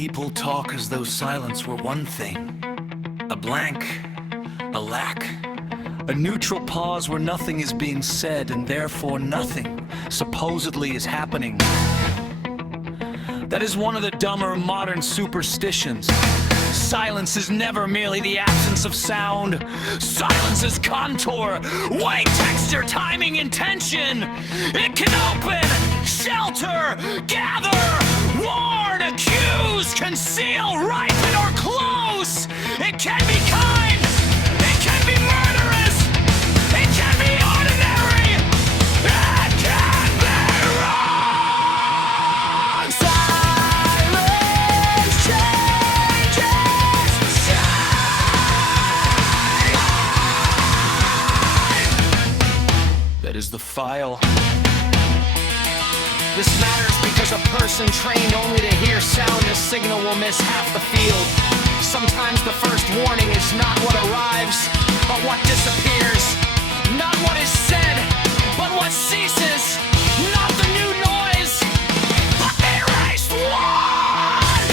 people talk as though silence were one thing. A blank, a lack, a neutral pause where nothing is being said and therefore nothing supposedly is happening. That is one of the dumber modern superstitions. Silence is never merely the absence of sound. Silence is contour, weight, texture, timing, intention. It can open, shelter, gather, warn, accuse, conceal, ripen, or close. It can be kind. It can be murderous. It can be ordinary. It can be wrong. Silence changes shade. That is the file. This matters because a person trained only to hear sound, a signal will miss half the field. Sometimes the first warning is not what arrives, but what disappears. Not what is said, but what ceases. Not the new noise, but the erased one.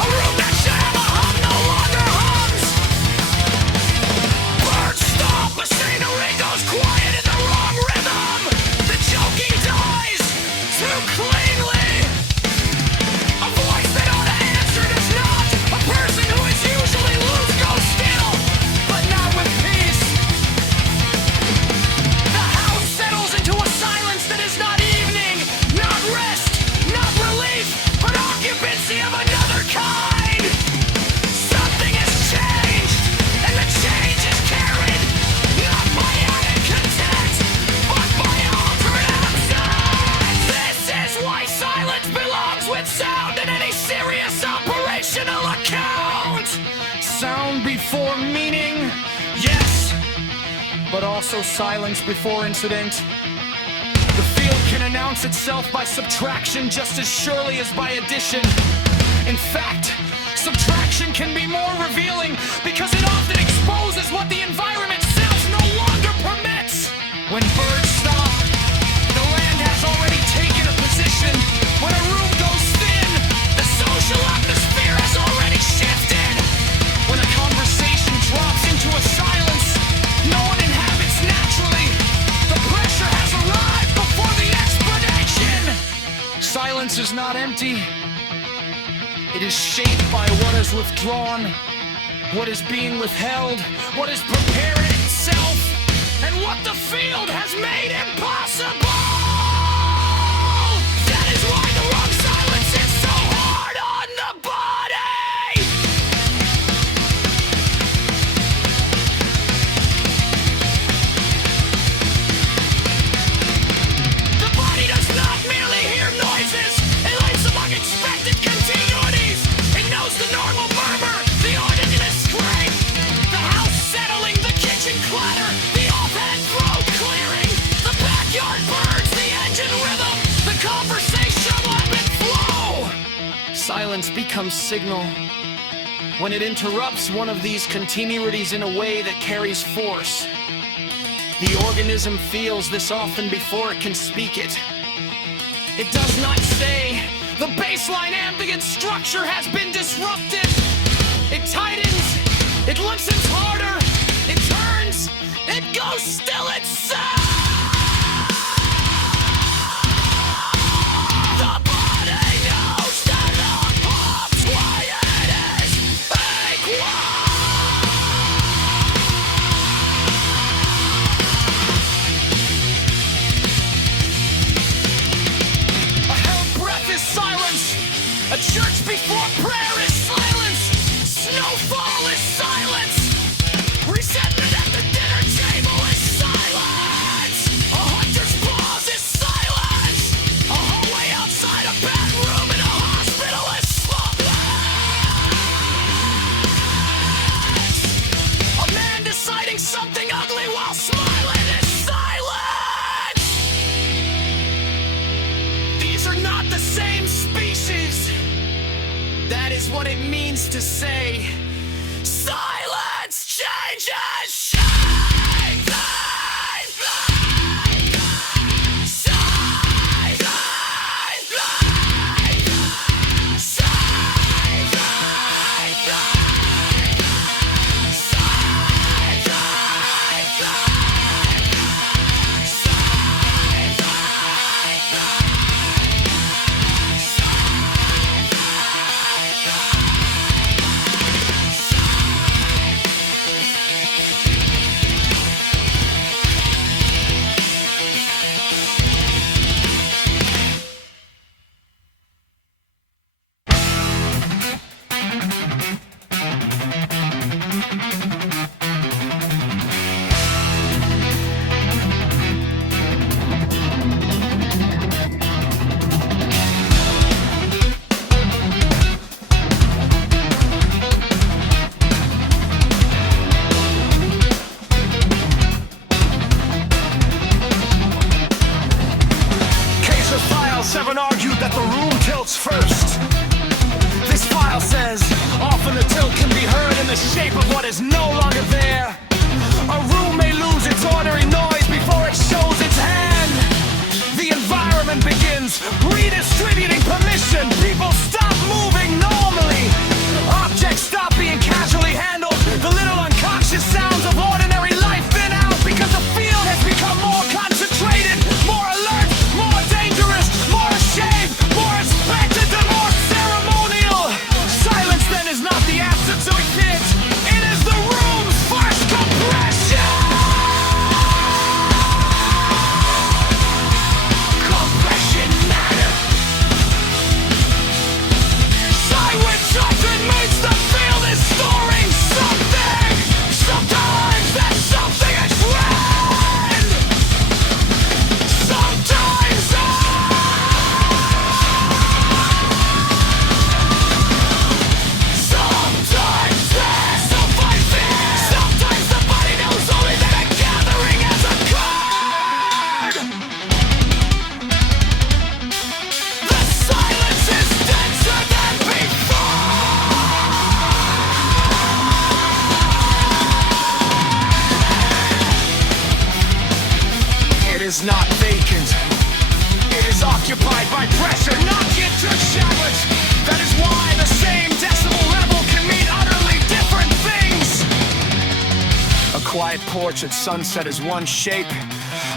A room that should have a hum no longer hums. Birds stop, machinery goes quiet in the wrong rhythm. The joking dies too cleanly. A voice that ought to answer does not. A person who is usually loose goes still, but not with peace. The house settles into a silence that is not evening, not rest, not relief, but occupancy of another kind. Something has changed, and the change is carried, not by added content, but by altered absence. This is why silence belongs with sound in any serious operational account. Sound before meaning, yes, but also silence before incident. The field can announce itself by subtraction just as surely as by addition. In fact, subtraction can be more revealing because it often exposes what the environment itself no longer permits. When birds stop, the land has already taken a position. When a room goes thin, the social atmosphere has already shifted. When a conversation drops into a silence no one inhabits naturally, the pressure has arrived before the explanation. Silence is not empty. It is shaped by what is withdrawn, what is being withheld, what is preparing itself, and what the field has made impossible. That is why the wrong silence is so hard on the body. The body does not merely hear noises, it lives among expected continuities. It knows the normal murmur, the ordinary scrape, the house settling, the kitchen clatter, the offhand throat clearing, the backyard birds, the engine rhythm, the conversation ebb and flow. Silence becomes signal when it interrupts one of these continuities in a way that carries force. The organism feels this often before it can speak it. It does not say, the baseline ambient structure has been disrupted. It tightens, it listens harder, it turns, it goes still itself. The body knows that the pump's why it is equal. A held breath is silence. A church before prayer is silence. Snowfall is silence. Resentment at the dinner table is silence. A hunter's pause is silence. A hallway outside a bedroom in a hospital is silence. A man deciding something ugly while smiling is silence. These are not the same species. That is what it means to say, silence changes shape. Silence thoughts first. This file says, often the tilt can be heard in the shape of what is no longer there. A room may lose its ordinary noise before it shows its hand. The environment begins redistributing permission. People stop moving normally. Objects stop being casually handled. The little unconscious sounds of ordinary life thin out because the field has become more concentrated, more alert, more dangerous, more ashamed, more expected, and more ceremonial. Silence then is not the absence of a kid. It is the room's first compression. Compression matter. Silence often means the field is storing something. Sometimes that something is red. Sometimes there's somebody there. Sometimes the body knows only that a gathering has occurred. The silence is denser than before. It is not vacant. It is occupied by pressure, not challenge. That is why the same decibel level can mean utterly different things. A quiet porch at sunset is one shape.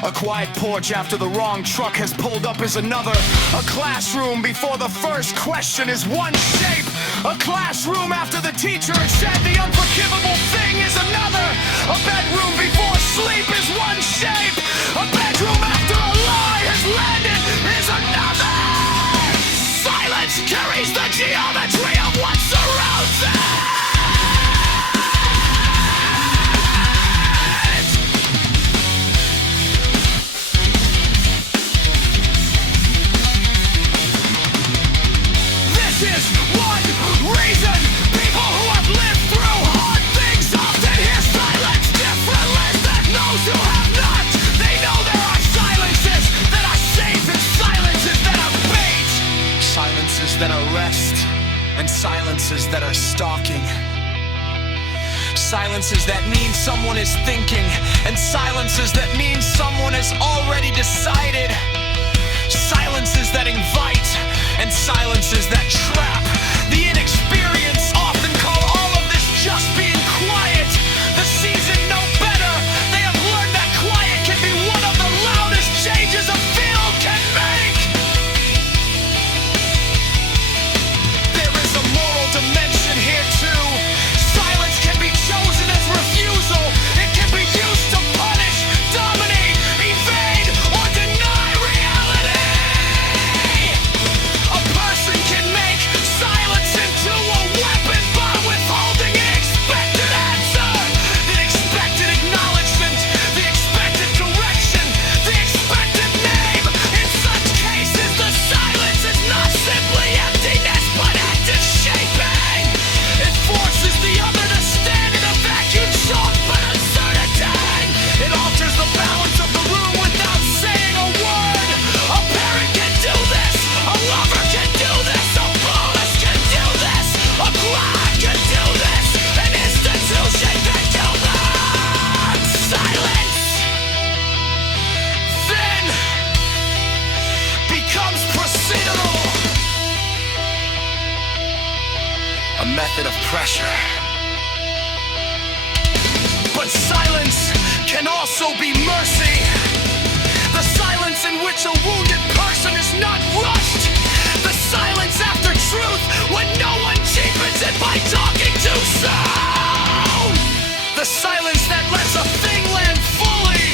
A quiet porch after the wrong truck has pulled up is another. A classroom before the first question is one shape. A classroom after the teacher has said the unforgivable thing is another. A bedroom before sleep is one shape. A bedroom after a lie has landed is another. Silence carries the geometry of what surrounds it. This is one reason people who have lived through hard things often hear silence differently than those who have not. They know there are silences that are safe and silences that are bait. Silences that are rest and silences that are stalking. Silences that mean someone is thinking and silences that mean someone has already decided. Silences that invite and silences that trap. The inexperienced often call all of this just being quiet. The seasoned know better. They have learned that quiet can be one of the loudest changes a field can make. There is a moral dimension here too. Silence can be chosen as refusal. It can be used to punish, dominate, evade, or deny reality. A person can make silence into a weapon by withholding an expected answer, the expected acknowledgement, the expected correction, the expected name. In such cases, the silence is not simply emptiness, but active shaping. It forces the other to stand in a vacuum shocked by uncertainty. It alters the balance of the room without saying a word. A parent can do this, a lover can do this, a police can do this, a crowd can do this, an institution can do that. Silence then becomes procedural, a method of pressure. But silence can also be mercy. The silence in which a wounded person is not rushed. The silence after truth when no one cheapens it by talking too soon. The silence that lets a thing land fully.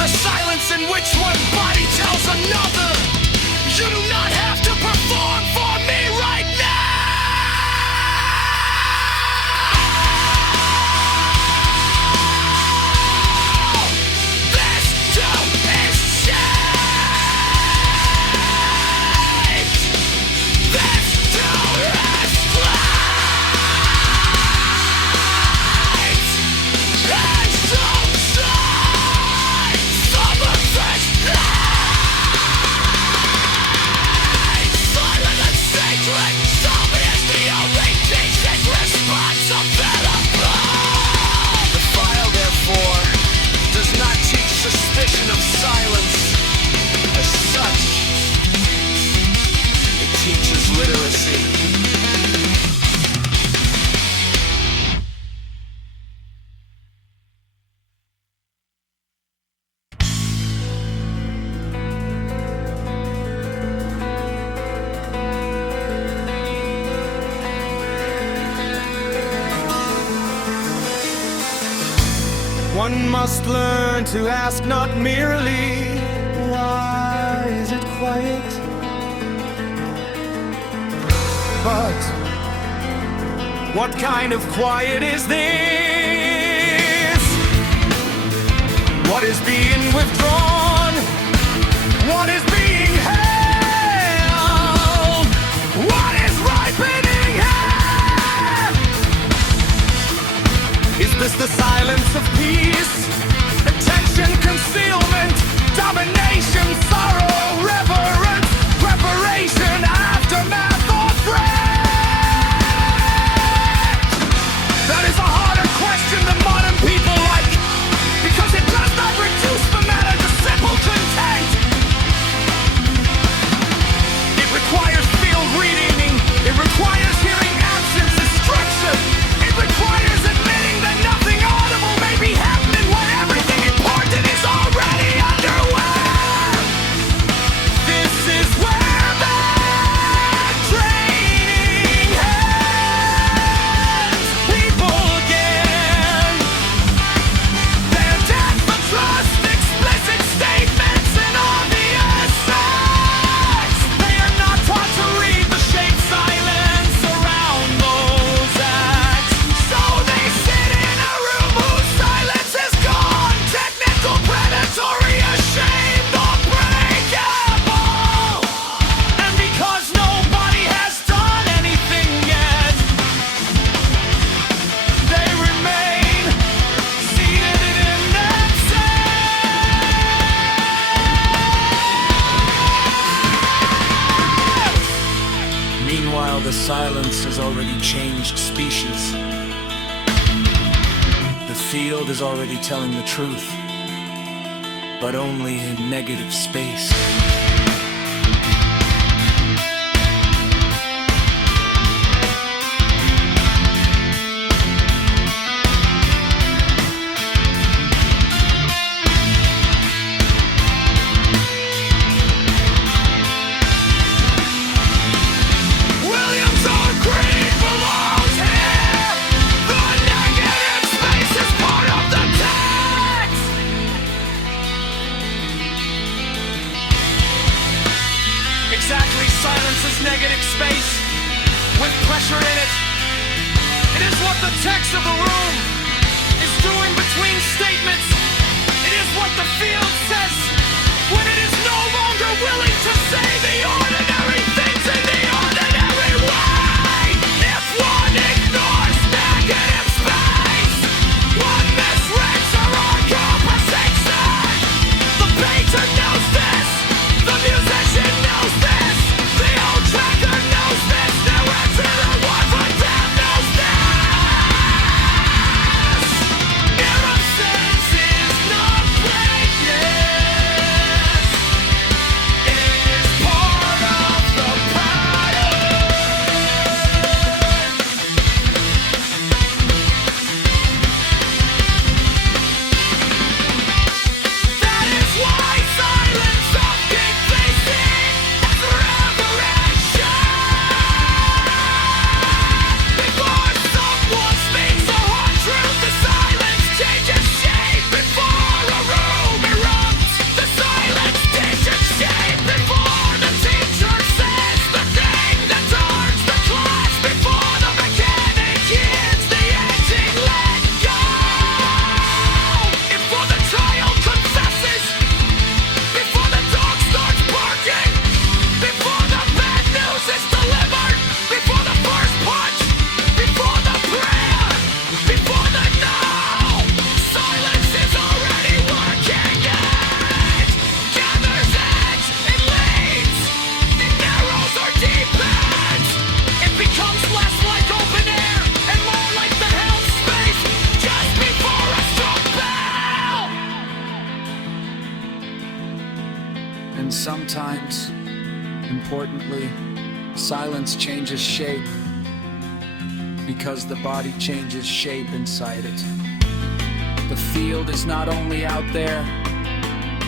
The silence in which one body tells another, you do not have to perform for me right now. This too is shaped. This too is light. And sometimes some of this light. must learn to ask not merely, why is it quiet? But what kind of quiet is this? What is being withdrawn? What is being held? What is ripening here? Is this the silence of peace? Attention, concealment, domination, sorrow, reverence, preparation, aftermath, or threat? That is a harder question than modern people like, because it does not reduce the matter to simple content. It requires field reading. It requires hearing absence destruction. It requires admitting that nothing audible may be happening when everything important is already underway. This is where the training ends. People again. They're dead for trust, explicit statements, and obvious facts. They are not taught to read the shape silence around those acts. So they sit in a room whose silence is gone. Technical, predatory, ashamed, unbreakable. And because nobody has done anything yet, they remain seated in themselves. Meanwhile, the silence has already changed species. The field is already telling the truth, but only in negative space. Williams on green belongs here. The negative space is part of the text. Exactly, silence is negative space with pressure in it. It is what the text of the room is doing between statements. It is what the field says when it is no longer willing to say the ordinary things in the ordinary way. If one ignores negative space, one misreads or uncompensates. The painter knows this, the musician knows this, the old tracker knows this, narrator and one for them knows this. Innocence is not greatness, it is part of the pattern. That is why silence often faces as reverential. Before someone speaks a hard truth, the silence changes shape. Before a room erupts, the silence changes shape. Before the teacher says the thing that turns the class, before the mechanic hits the engine, let go. Before the child confesses, before the dog starts barking, before the bad news is delivered, before the first punch, before the prayer, before the no, silence is already working it. Gathers edge, it leads, it narrows or deepens. It becomes less like open air and more like the held space just before a strong bell. And sometimes, importantly, silence changes shape because the body changes shape inside it. The field is not only out there,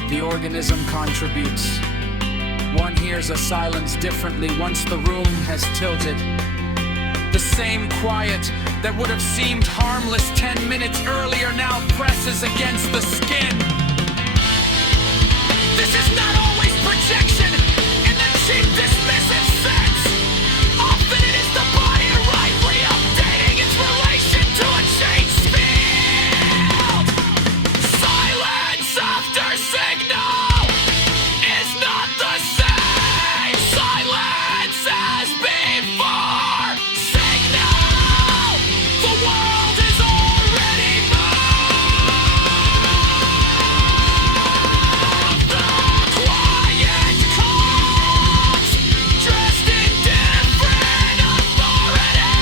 the organism contributes. One hears a silence differently once the room has tilted. The same quiet that would have seemed harmless 10 minutes earlier now presses against the skin. This is not always projection in the cheap dismissive sense. Often it is the body rightly updating its relation to a changed field. Silence after signal is not the same silence as before. Signal, the world is already moved. The quiet comes dressed in different authority.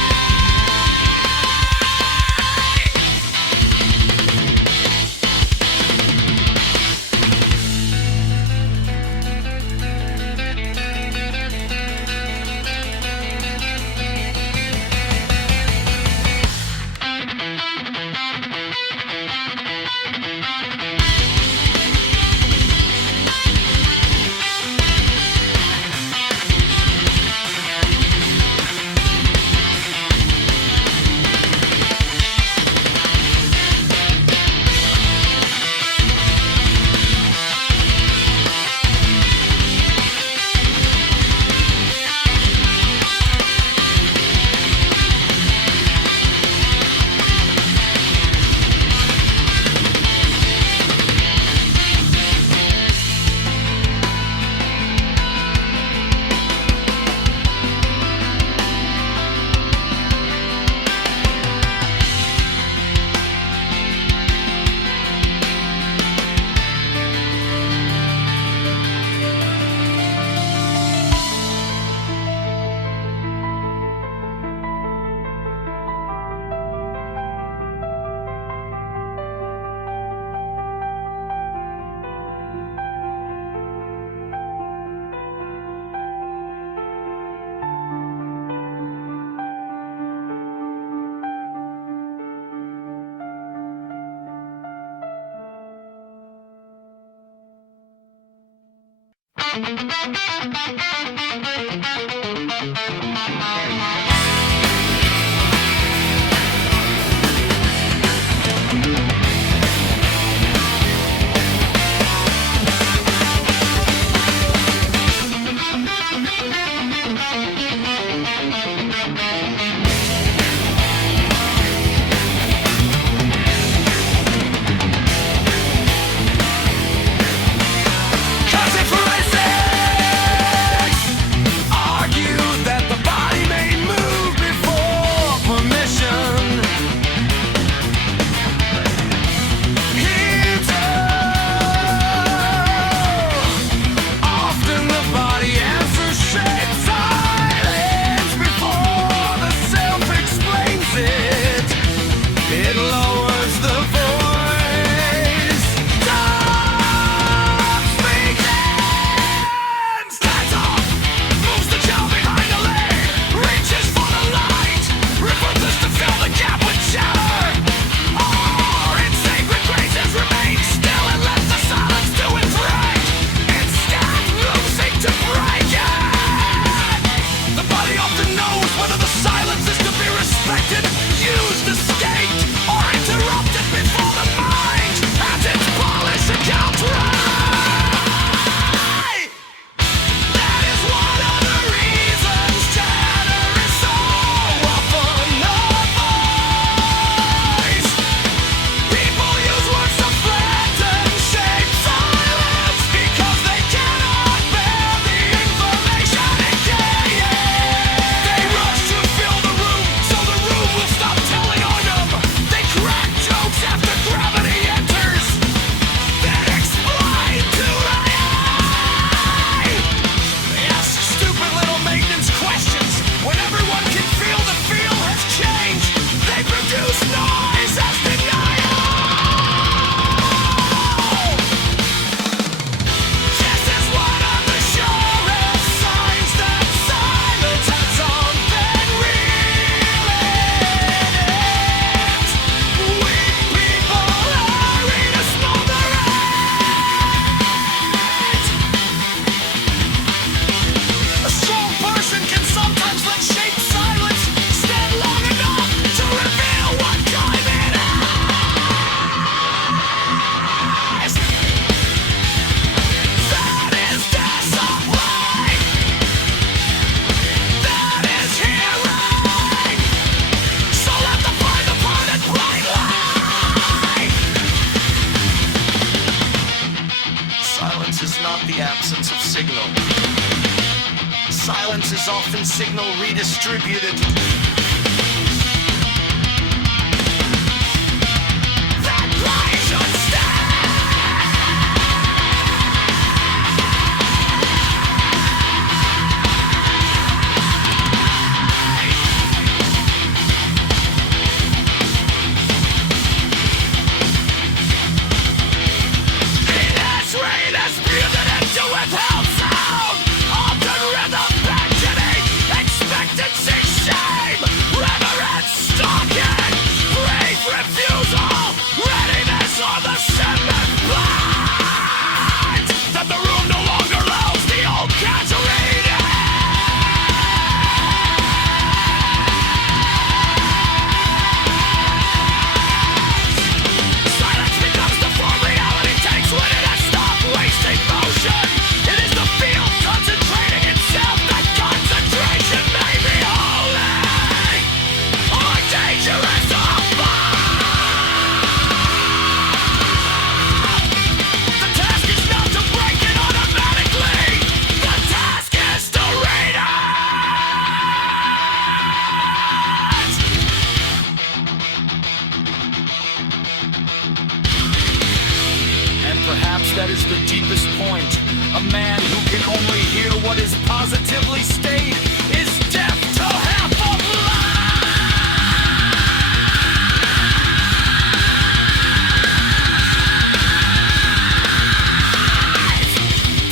Cause it resists silence is not the absence of signal. Silence is often signal redistributed. That lie should Perhaps that is the deepest point. A man who can only hear what is positively stated is deaf to half of life.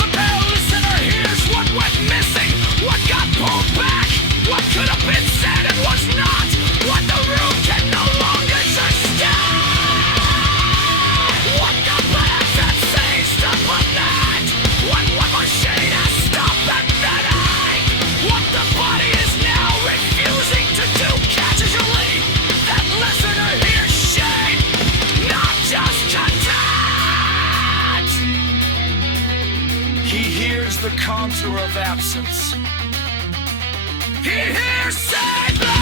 The pale listener hears what went missing, what got pulled back, what could have been said and was not, what the room can no longer sustain. What got back and seized upon that? What machine has stopped the medic? What the body is now refusing to do casually? That listener hears shame, not just content. He hears the contour of absence. He hears say